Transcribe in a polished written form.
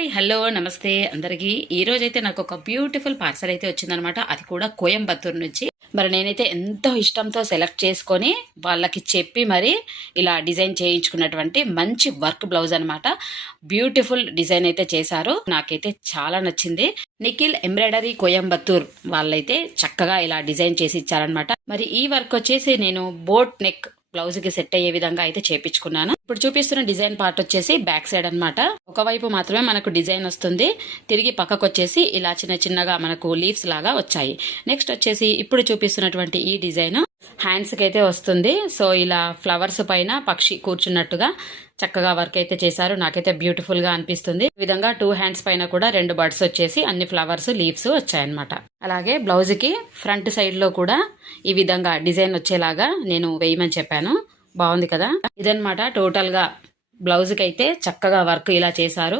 Hi hello నమస్తే అందరికీ. ఈ రోజైతే నాకు ఒక బ్యూటిఫుల్ పార్సల్ అయితే వచ్చిందనమాట. అది కూడా కోయంబత్తూరు నుంచి. మరి నేనైతే ఎంతో ఇష్టంతో సెలెక్ట్ చేసుకొని వాళ్ళకి చెప్పి మరి ఇలా డిజైన్ చేయించుకున్నటువంటి మంచి వర్క్ బ్లౌజ్ అనమాట. బ్యూటిఫుల్ డిజైన్ అయితే చేశారు. నాకైతే చాలా నచ్చింది. నిఖిల్ ఎంబ్రాయిడరీ కోయంబత్తూర్ వాళ్ళైతే చక్కగా ఇలా డిజైన్ చేసి ఇచ్చారనమాట. మరి ఈ వర్క్ వచ్చేసి నేను బోట్ నెక్ బ్లౌజ్ కి సెట్ అయ్యే విధంగా అయితే చేపించుకున్నాను. ఇప్పుడు చూపిస్తున్న డిజైన్ పార్ట్ వచ్చేసి బ్యాక్ సైడ్ అనమాట. ఒకవైపు మాత్రమే మనకు డిజైన్ వస్తుంది. తిరిగి పక్కకు వచ్చేసి ఇలా చిన్న చిన్నగా మనకు లీవ్స్ లాగా వచ్చాయి. నెక్స్ట్ వచ్చేసి ఇప్పుడు చూపిస్తున్నటువంటి ఈ డిజైన్ హ్యాండ్స్ కి అయితే వస్తుంది. సో ఇలా ఫ్లవర్స్ పైన పక్షి కూర్చున్నట్టుగా చక్కగా వర్క్ అయితే చేశారు. నాకైతే బ్యూటిఫుల్ గా అనిపిస్తుంది. ఈ విధంగా 2 హ్యాండ్స్ పైన కూడా 2 బర్డ్స్ వచ్చేసి అన్ని ఫ్లవర్స్ లీవ్స్ వచ్చాయన్నమాట. అలాగే బ్లౌజ్ కి ఫ్రంట్ సైడ్ లో కూడా ఈ విధంగా డిజైన్ వచ్చేలాగా నేను వేయమని చెప్పాను. బాగుంది కదా. ఇదన్నమాట టోటల్ గా బ్లౌజ్ కి అయితే చక్కగా వర్క్ ఇలా చేశారు.